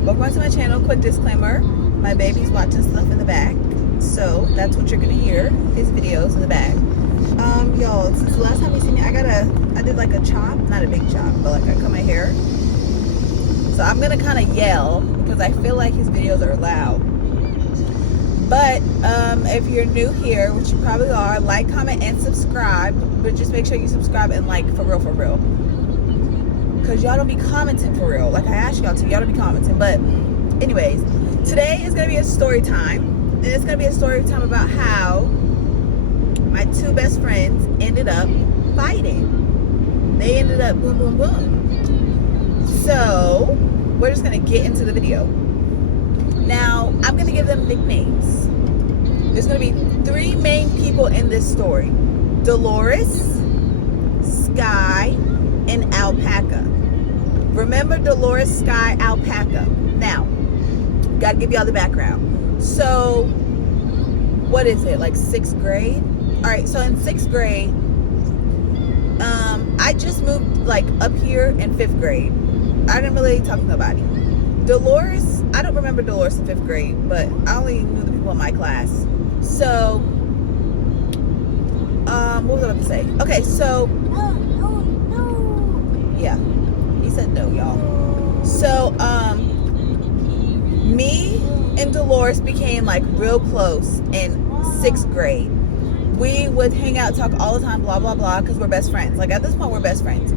Welcome back to my channel. Quick disclaimer, my baby's watching stuff in the back, so that's what you're gonna hear, his videos in the back. Y'all, since the last time you see me, I did like a chop, not a big chop, but like I cut my hair. So I'm gonna kind of yell because I feel like his videos are loud. But if you're new here, which you probably are, like, comment, and subscribe. But just make sure you subscribe and like for real. Because y'all don't be commenting for real. Like I asked y'all to, y'all don't be commenting. But anyways, today is going to be a story time. And it's going to be a story time about how my two best friends ended up fighting. They ended up boom, boom, boom. So we're just going to get into the video. Now, I'm going to give them nicknames. There's going to be three main people in this story. Dolores, Sky, and Alpaca. Remember Dolores, Sky, Alpaca. Now, got to give y'all the background. So, what is it? Like 6th grade? Alright, so in 6th grade, I just moved like up here in 5th grade. I didn't really talk to nobody. Dolores, I don't remember Dolores in 5th grade, but I only knew the people in my class. So, what was I about to say? Okay, so, yeah, he said no, y'all. So, me and Dolores became like real close in 6th grade. We would hang out, talk all the time, blah, blah, blah, because we're best friends. Like, at this point, we're best friends.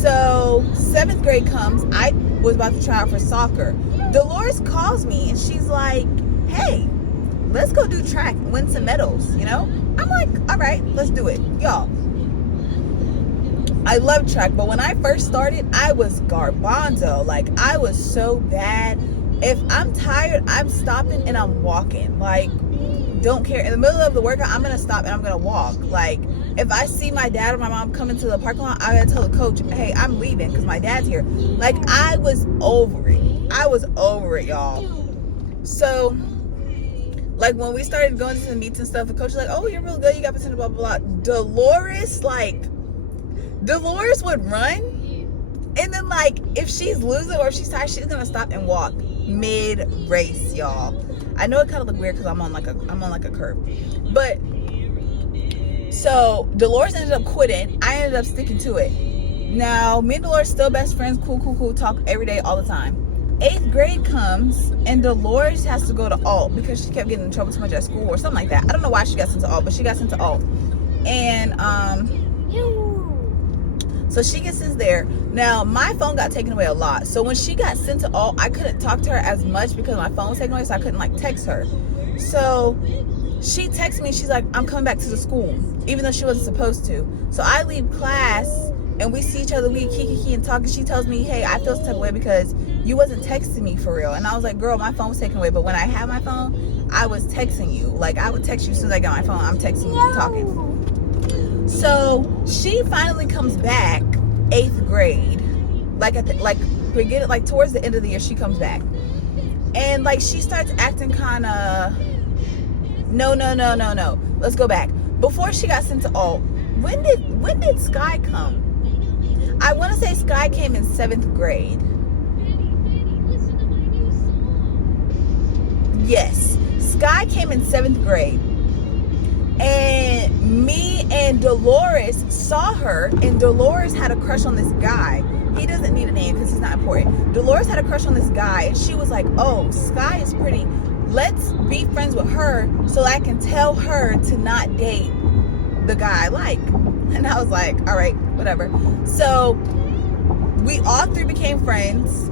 So, 7th grade comes, I was about to try out for soccer. Dolores calls me, and she's like, hey, let's go do track and win some medals, you know? I'm like, all right, let's do it. Y'all, I love track, but when I first started, I was garbanzo. Like, I was so bad. If I'm tired, I'm stopping and I'm walking. Like, don't care. In the middle of the workout, I'm gonna stop and I'm gonna walk. Like, if I see my dad or my mom coming to the parking lot, I gotta tell the coach, hey, I'm leaving because my dad's here. Like, I was over it. I was over it, y'all. So, like, when we started going to the meets and stuff, the coach was like, oh, you're real good, you got potential, blah, blah, blah. Dolores would run, and then, like, if she's losing or if she's tired, she's gonna stop and walk mid-race, y'all. I know it kind of look weird because I'm on like a curb, but so Dolores ended up quitting. I ended up sticking to it. Now, me and Dolores still best friends, cool, talk every day, all the time. 8th grade comes, and Dolores has to go to alt because she kept getting in trouble too much at school or something like that. I don't know why she got sent to alt, but she got sent to alt. And so she gets sent there. Now, my phone got taken away a lot. So when she got sent to alt, I couldn't talk to her as much because my phone was taken away, so I couldn't like text her. So she texts me, she's like, I'm coming back to the school, even though she wasn't supposed to. So I leave class and we see each other, we kiki and talk, and she tells me, hey, I feel some type of way because you wasn't texting me for real. And I was like, girl, my phone was taken away, but when I had my phone, I was texting you. Like, I would text you as soon as I got my phone, I'm texting you, talking. So she finally comes back 8th grade, like towards the end of the year, she comes back, and like she starts acting kind of no. Let's go back. Before she got sent to alt, when did Sky come? I want to say Sky came in 7th grade. Yes, Sky came in 7th grade. And me and Dolores saw her, and Dolores had a crush on this guy. He doesn't need a name because he's not important. Dolores had a crush on this guy, and she was like, oh, Sky is pretty. Let's be friends with her so I can tell her to not date the guy I like. And I was like, all right, whatever. So we all three became friends.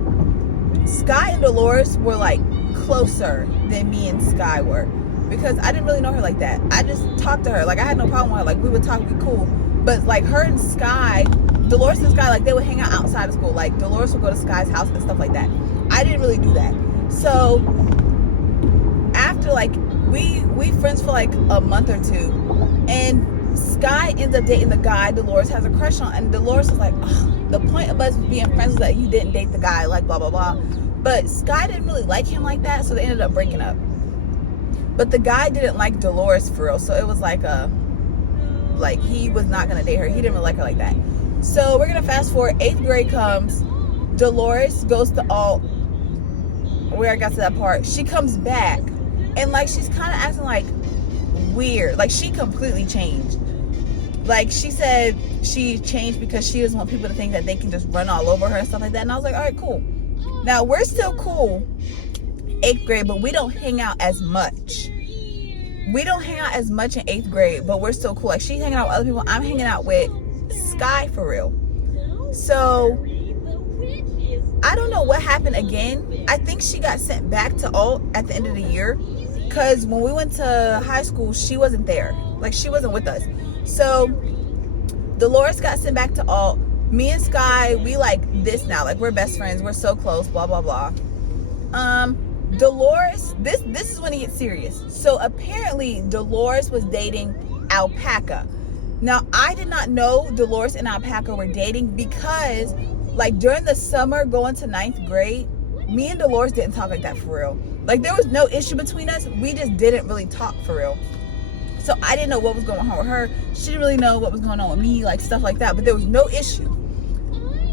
Sky and Dolores were like closer than me and Sky were, because I didn't really know her like that. I just talked to her. Like, I had no problem with her. Like, we would talk, we'd be cool. But, like, her and Sky, Dolores and Sky, like, they would hang out outside of school. Like, Dolores would go to Sky's house and stuff like that. I didn't really do that. So, after, like, we friends for, like, a month or two. And Sky ends up dating the guy Dolores has a crush on. And Dolores was like, oh, the point of us being friends is that you didn't date the guy, like, blah, blah, blah. But Sky didn't really like him like that, so they ended up breaking up. But the guy didn't like Dolores for real, so it was like he was not gonna date her. He didn't really like her like that. So we're gonna fast forward. 8th grade comes. Dolores goes to alt. where I got to that part, she comes back and like she's kind of acting like weird. Like she completely changed. Like she said she changed because she doesn't want people to think that they can just run all over her and stuff like that. And I was like, all right, cool. Now we're still cool 8th grade, but we don't hang out as much. We don't hang out as much in 8th grade, but we're still cool. Like she's hanging out with other people. I'm hanging out with Sky for real. So I don't know what happened again. I think she got sent back to alt at the end of the year, because when we went to high school, she wasn't there. Like she wasn't with us. So Dolores got sent back to alt. Me and Sky, we like this now. Like we're best friends. We're so close. Blah blah blah. Dolores, this is when it gets serious. So apparently Dolores was dating Alpaca. Now I did not know Dolores and Alpaca were dating because like during the summer going to 9th grade, me and Dolores didn't talk like that for real. Like there was no issue between us. We just didn't really talk for real. So I didn't know what was going on with her. She didn't really know what was going on with me, like stuff like that. But there was no issue.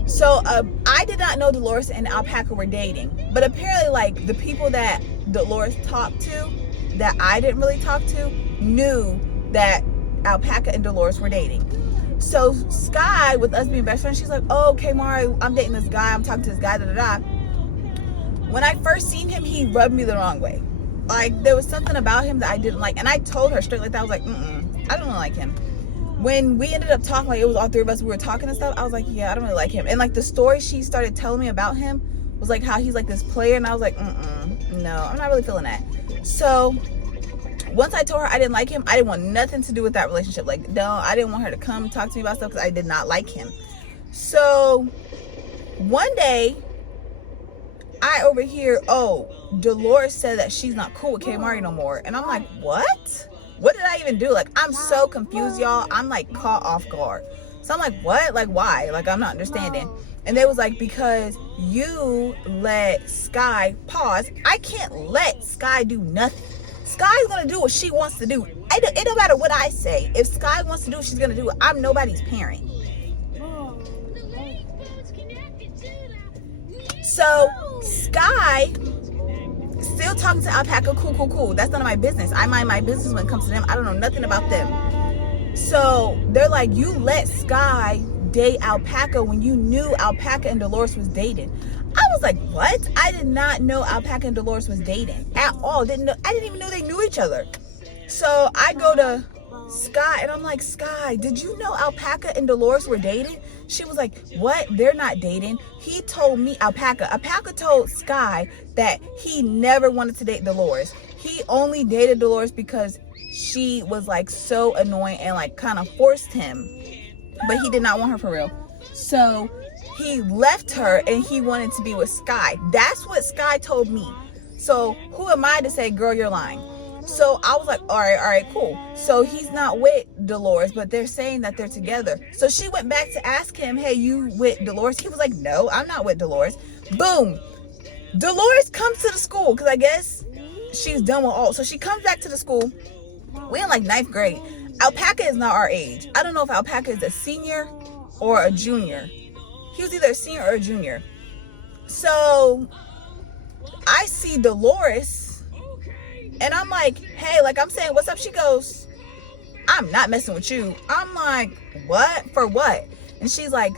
So I did not know Dolores and Alpaca were dating. But apparently like the people that Dolores talked to, that I didn't really talk to, knew that Alpaca and Dolores were dating. So Sky, with us being best friends, she's like, oh, okay, Mari, I'm dating this guy. I'm talking to this guy, da da da. When I first seen him, he rubbed me the wrong way. Like there was something about him that I didn't like. And I told her straight like that. I was like, I don't really like him. When we ended up talking, like it was all 3 of us, we were talking and stuff, I was like, yeah, I don't really like him. And like the story she started telling me about him was like how he's like this player. And I was like, no, I'm not really feeling that. So once I told her I didn't like him, I didn't want nothing to do with that relationship. Like, no, I didn't want her to come talk to me about stuff because I did not like him. So one day I overhear, oh, Dolores said that she's not cool with K Mari no more. And I'm like, what? What did I even do? Like, I'm so confused, y'all. I'm like caught off guard. So I'm like, what? Like, why? Like, I'm not understanding. And they was like, because you let Sky pause. I can't let Sky do nothing. Sky's gonna do what she wants to do. It don't matter what I say. If Sky wants to do what she's gonna do, I'm nobody's parent. So Sky still talking to Alpaca, cool. That's none of my business. I mind my business when it comes to them. I don't know nothing about them. So they're like, you let Sky date Alpaca when you knew Alpaca and Dolores was dating. I was like, what? I did not know Alpaca and Dolores was dating at all. I didn't even know they knew each other. So I go to Sky and I'm like, Sky, did you know Alpaca and Dolores were dating? She was like, what? They're not dating. He told me, Alpaca told Sky that he never wanted to date Dolores. He only dated Dolores because she was like so annoying and like kind of forced him, but he did not want her for real. So he left her and he wanted to be with Sky. That's what Sky told me. So who am I to say, girl, you're lying? So I was like, all right, cool. So he's not with Dolores, but they're saying that they're together. So she went back to ask him, hey, you with Dolores? He was like, no, I'm not with Dolores. Boom. Dolores comes to the school because I guess she's done with all. So she comes back to the school. We're in like 9th grade. Alpaca is not our age. I don't know if Alpaca is a senior or a junior. He was either a senior or a junior. So I see Dolores and I'm like, hey, like I'm saying, what's up? She goes, I'm not messing with you. I'm like, what? For what? And she's like,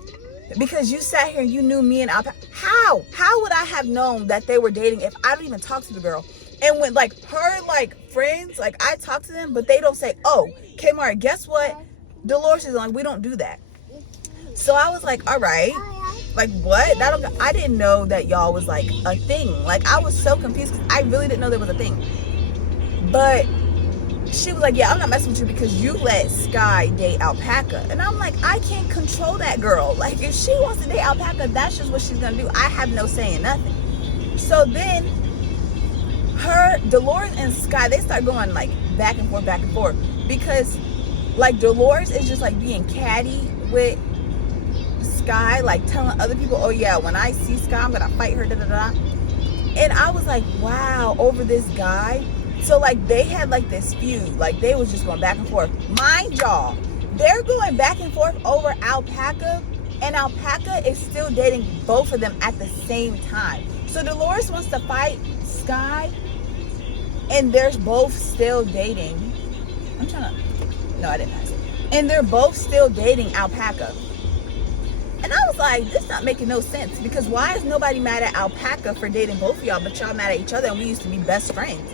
because you sat here and you knew me and Alpaca. How would I have known that they were dating if I don't even talk to the girl? And when like her like friends, like I talk to them, but they don't say, oh, Kmart, guess what? Dolores is like, we don't do that. So I was like, all right, like what? I didn't know that y'all was like a thing. Like I was so confused because I really didn't know there was a thing. But she was like, yeah, I'm not messing with you because you let Sky date Alpaca. And I'm like, I can't control that girl. Like if she wants to date Alpaca, that's just what she's gonna do. I have no say in nothing. So then Dolores and Sky, they start going like back and forth because like Dolores is just like being catty with Sky, like telling other people, oh yeah, when I see Sky, I'm gonna fight her, da da da. And I was like, wow, over this guy. So like they had like this feud, like they was just going back and forth. Mind y'all, they're going back and forth over Alpaca And Alpaca is still dating both of them at the same time. So Dolores wants to fight Sky, and they're both still dating. I'm trying to, no, I didn't ask it. And they're both still dating Alpaca. And I was like, this not making no sense, because why is nobody mad at Alpaca for dating both of y'all, but y'all mad at each other, and we used to be best friends?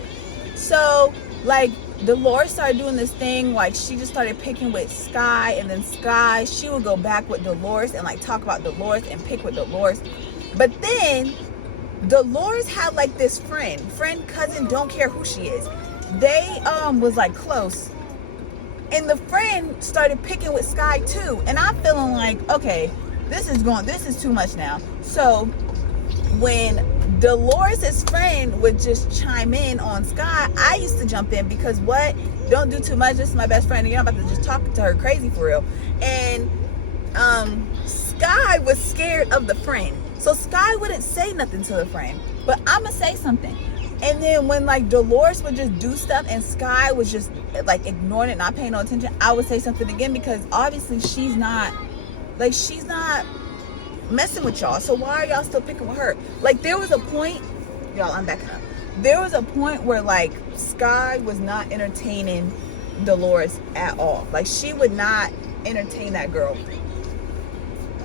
So, like, Dolores started doing this thing, like, she just started picking with Sky, and then Sky, she would go back with Dolores and, like, talk about Dolores and pick with Dolores. But then Dolores had, like, this friend, cousin, don't care who she is. They was like close, and the friend started picking with Sky too. And I'm feeling like, okay, this is too much now. So when Dolores' friend would just chime in on Sky, I used to jump in, because what? Don't do too much. This is my best friend, and you're not about to just talk to her crazy for real. And Sky was scared of the friend, so Sky wouldn't say nothing to the friend. But I'ma say something. And then when, like, Dolores would just do stuff and Sky was just, like, ignoring it, not paying no attention, I would say something again, because obviously she's not messing with y'all. So why are y'all still picking with her? Like, there was a point, y'all, I'm backing up. There was a point where, like, Sky was not entertaining Dolores at all. Like, she would not entertain that girl.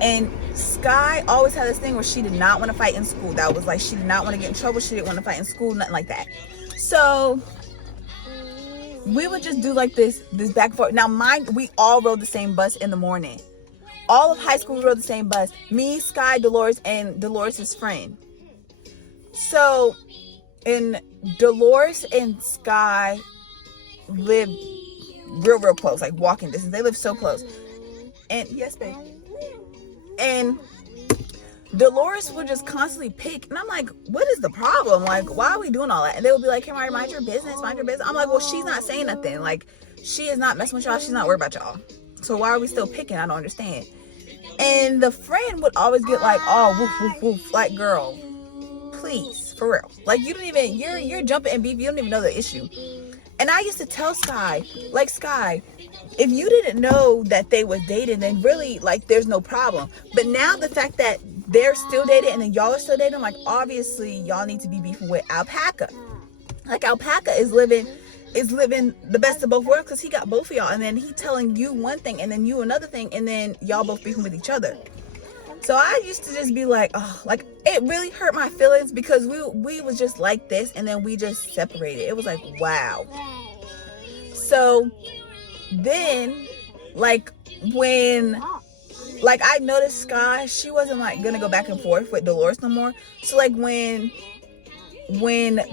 And Sky always had this thing where she did not want to fight in school. That was like, she did not want to get in trouble. She didn't want to fight in school, nothing like that. So we would just do like this back and forth. Now, we all rode the same bus in the morning. All of high school, we rode the same bus. Me, Sky, Dolores, and Dolores' friend. So, and Dolores and Sky live real close, like walking distance. They live so close. And yes, babe. And Dolores would just constantly pick, and I'm like, what is the problem? Like, why are we doing all that? And they would be like, hey, mind your business, mind your business. I'm like, well, she's not saying nothing. Like, she is not messing with y'all. She's not worried about y'all. So why are we still picking? I don't understand. And the friend would always get like, oh, woof, woof, woof. Like, girl, please, for real. Like, you don't even, you're jumping in beef. You don't even know the issue. And I used to tell Sky, like, Sky, if you didn't know that they was dating, then really, like, there's no problem. But now the fact that they're still dating and then y'all are still dating, like, obviously y'all need to be beefing with Alpaca. Like, Alpaca is living the best of both worlds, because he got both of y'all, and then he telling you one thing and then you another thing, and then y'all both beefing with each other. So I used to just be like, oh, like, it really hurt my feelings, because we was just like this, and then we just separated. It was like, wow. So then, like, when, like, I noticed Sky, she wasn't, like, gonna go back and forth with Dolores no more. So, like, when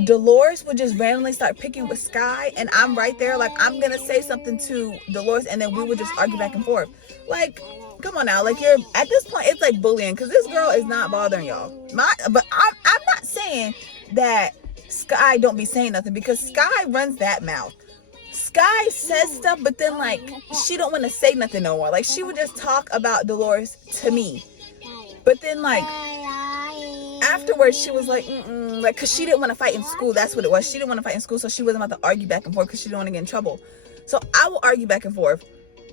Dolores would just randomly start picking with Sky, and I'm right there, like, I'm gonna say something to Dolores, and then we would just argue back and forth. Like, come on now, like, you're, at this point, it's like bullying, because this girl is not bothering y'all. But I'm not saying that Sky don't be saying nothing, because Sky runs that mouth. Sky says stuff, but then, like, she don't want to say nothing no more. Like, she would just talk about Dolores to me. But then, like, afterwards, she was like, like, because she didn't want to fight in school. That's what it was. She didn't want to fight in school, so she wasn't about to argue back and forth, because she didn't want to get in trouble. So I will argue back and forth.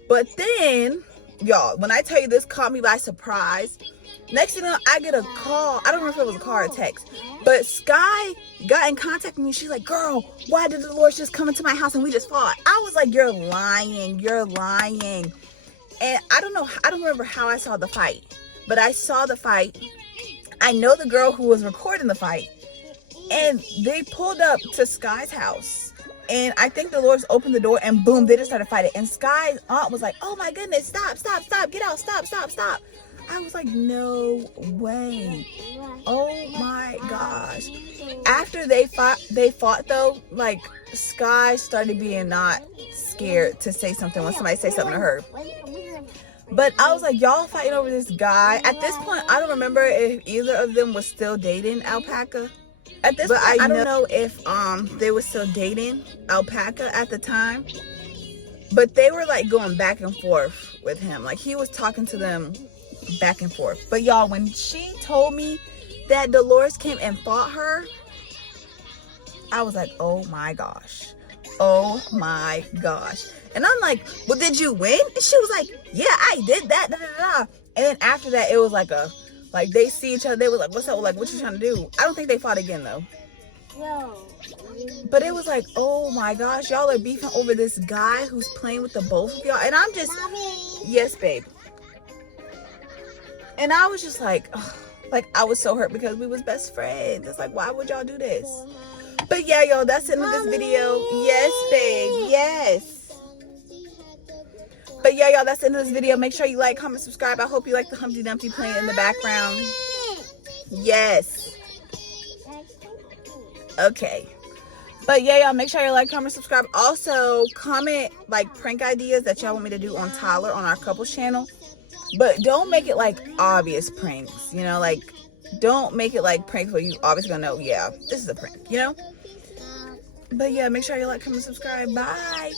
But then, y'all, when I tell you this caught me by surprise, next thing you know, I get a call. I don't remember if it was a call or a text, but Sky got in contact with me. She's like, girl, why did Dolores just come into my house and we just fought? I was like, you're lying. And I don't remember how I saw the fight, but I saw the fight. I know the girl who was recording the fight, and they pulled up to Sky's house, and I think Dolores opened the door, and boom, they just started fighting. And Sky's aunt was like, oh my goodness, stop, get out, stop. I was like, no way. Oh my gosh. After they fought though, like, Sky started being not scared to say something when somebody say something to her. But I was like, y'all fighting over this guy. At this point, I don't remember if either of them was still dating Alpaca. At this point, I don't know if they were still dating Alpaca at the time. But they were, like, going back and forth with him. Like, he was talking to them back and forth. But y'all, when she told me that Dolores came and fought her, I was like, oh my gosh. And I'm like, well, did you win? And she was like, yeah, I did that. And then after that, it was like they see each other. They was like, what's up? Like, what you trying to do? I don't think they fought again, though. No. But it was like, oh my gosh, y'all are beefing over this guy who's playing with the both of y'all. And I'm just, Mommy. yes, babe. And I was just like, ugh, like, I was so hurt because we was best friends. It's like, why would y'all do this? But yeah, y'all, that's the end of this video. Yes, babe. Yes. But yeah, y'all, that's the end of this video. Make sure you like, comment, subscribe. I hope you like the Humpty Dumpty playing in the background. Yes. Okay. But yeah, y'all, make sure you like, comment, subscribe. Also, comment like prank ideas that y'all want me to do on Tyler on our couples channel. But don't make it like obvious pranks, you know, like don't make it like pranks where you obviously gonna know, yeah, this is a prank, you know. But yeah, make sure you like, comment, subscribe. Bye.